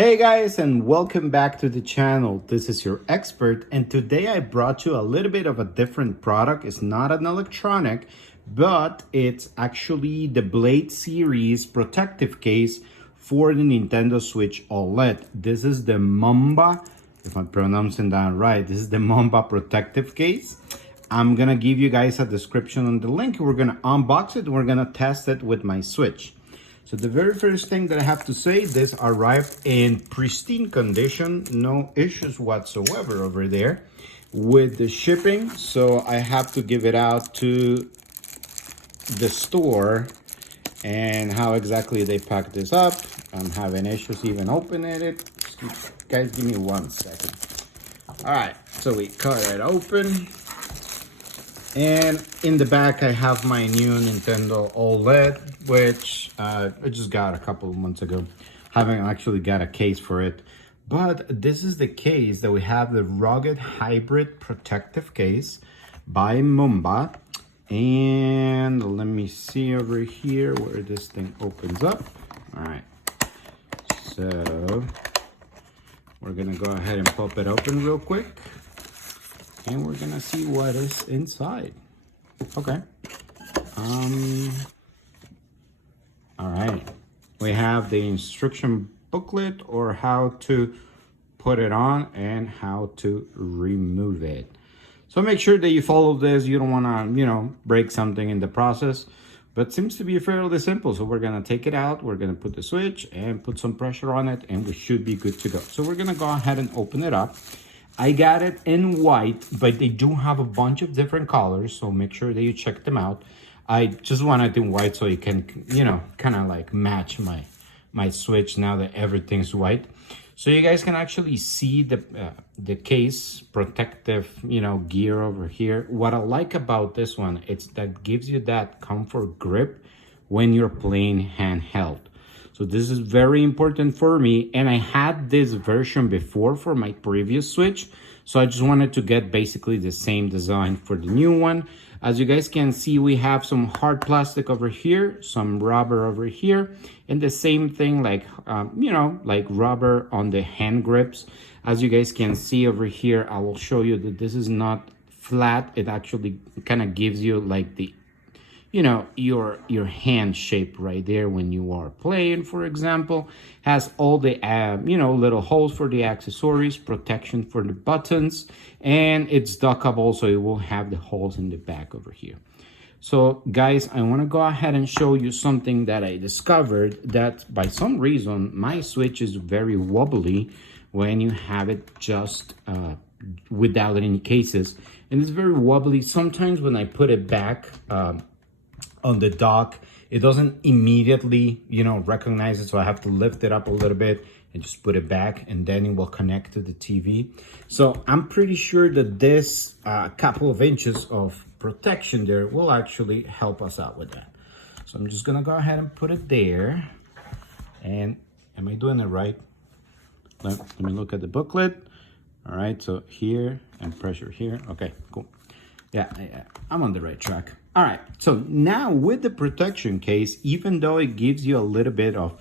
Hey guys, and welcome back to the channel. This is your expert, and today I brought you a little bit of a different product. It's not an electronic, but it's actually the Blade series protective case for the Nintendo Switch OLED. This is the Mumba, if I'm pronouncing that right, this is the Mumba protective case. I'm gonna give you guys a description on the link. We're gonna unbox it and we're gonna test it with my Switch. So the very first thing that I have to say, this arrived in pristine condition, no issues whatsoever over there with the shipping. So I have to give it out to the store and how exactly they pack this up. I'm having issues even opening it. Guys, give me 1 second. All right, so we cut it open. And in the back, I have my new Nintendo OLED, which I just got a couple of months ago. Haven't actually got a case for it. But this is the case that we have, the Rugged Hybrid Protective Case by Mumba. And let me see over here where this thing opens up. All right. So we're going to go ahead and pop it open real quick. And we're gonna see what is inside. Okay. All right. We have the instruction booklet or how to put it on and how to remove it. So make sure that you follow this. You don't wanna, break something in the process, but seems to be fairly simple. So we're gonna take it out. We're gonna put the switch and put some pressure on it and we should be good to go. So we're gonna go ahead and open it up. I got it in white, but they do have a bunch of different colors, so make sure that you check them out. I just want it in white so you can, kind of like match my Switch now that everything's white. So you guys can actually see the case protective, gear over here. What I like about this one, it's that gives you that comfort grip when you're playing handheld. So this is very important for me, and I had this version before for my previous Switch, so I just wanted to get basically the same design for the new one. As you guys can see, we have some hard plastic over here, some rubber over here, and the same thing like rubber on the hand grips. As you guys can see over here, I will show you that this is not flat. It actually kind of gives you like the your hand shape right there when you are playing, for example. Has all the little holes for the accessories, protection for the buttons, and it's dockable, so it will have the holes in the back over here. So guys, I want to go ahead and show you something that I discovered, that by some reason my Switch is very wobbly when you have it just without any cases, and it's very wobbly. Sometimes when I put it back on the dock, it doesn't immediately recognize it, so I have to lift it up a little bit and just put it back, and then it will connect to the TV. So I'm pretty sure that this couple of inches of protection there will actually help us out with that. So I'm just gonna go ahead and put it there. And am I doing it right? Let me look at the booklet. All right, so here and pressure here. Okay, cool. Yeah, I'm on the right track. All right, so now with the protection case, even though it gives you a little bit of,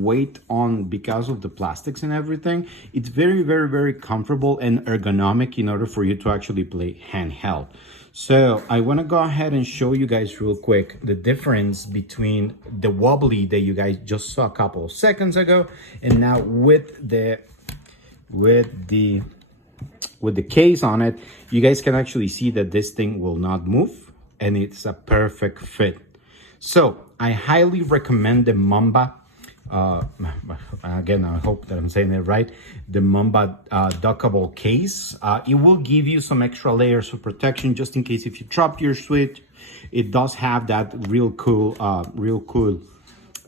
weight on because of the plastics and everything, it's very, very, very comfortable and ergonomic in order for you to actually play handheld. So I want to go ahead and show you guys real quick the difference between the wobbly that you guys just saw a couple of seconds ago and now with the case on it. You guys can actually see that this thing will not move and it's a perfect fit. So I highly recommend the Mumba, again, I hope that I'm saying it right, the Mumba Dockable case. It will give you some extra layers of protection just in case if you drop your Switch. It does have that real cool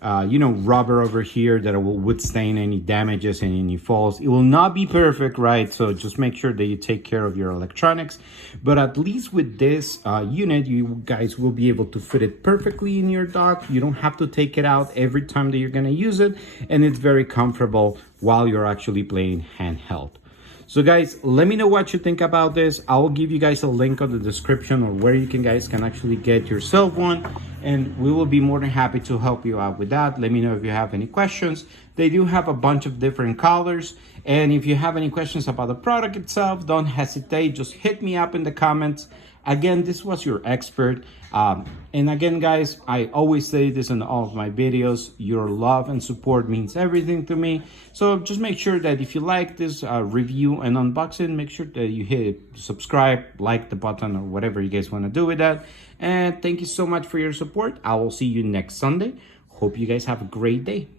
rubber over here that will withstand any damages and any falls. It will not be perfect, right? So just make sure that you take care of your electronics. But at least with this unit, you guys will be able to fit it perfectly in your dock. You don't have to take it out every time that you're gonna use it. And it's very comfortable while you're actually playing handheld. So guys, let me know what you think about this. I will give you guys a link on the description or where you guys can actually get yourself one. and we will be more than happy to help you out with that. Let me know if you have any questions. They do have a bunch of different colors, and if you have any questions about the product itself, don't hesitate, just hit me up in the comments. Again, this was your expert. And again, guys, I always say this in all of my videos, your love and support means everything to me. So just make sure that if you like this review and unboxing, make sure that you hit subscribe, like the button, or whatever you guys want to do with that. And thank you so much for your support. I will see you next Sunday. Hope you guys have a great day.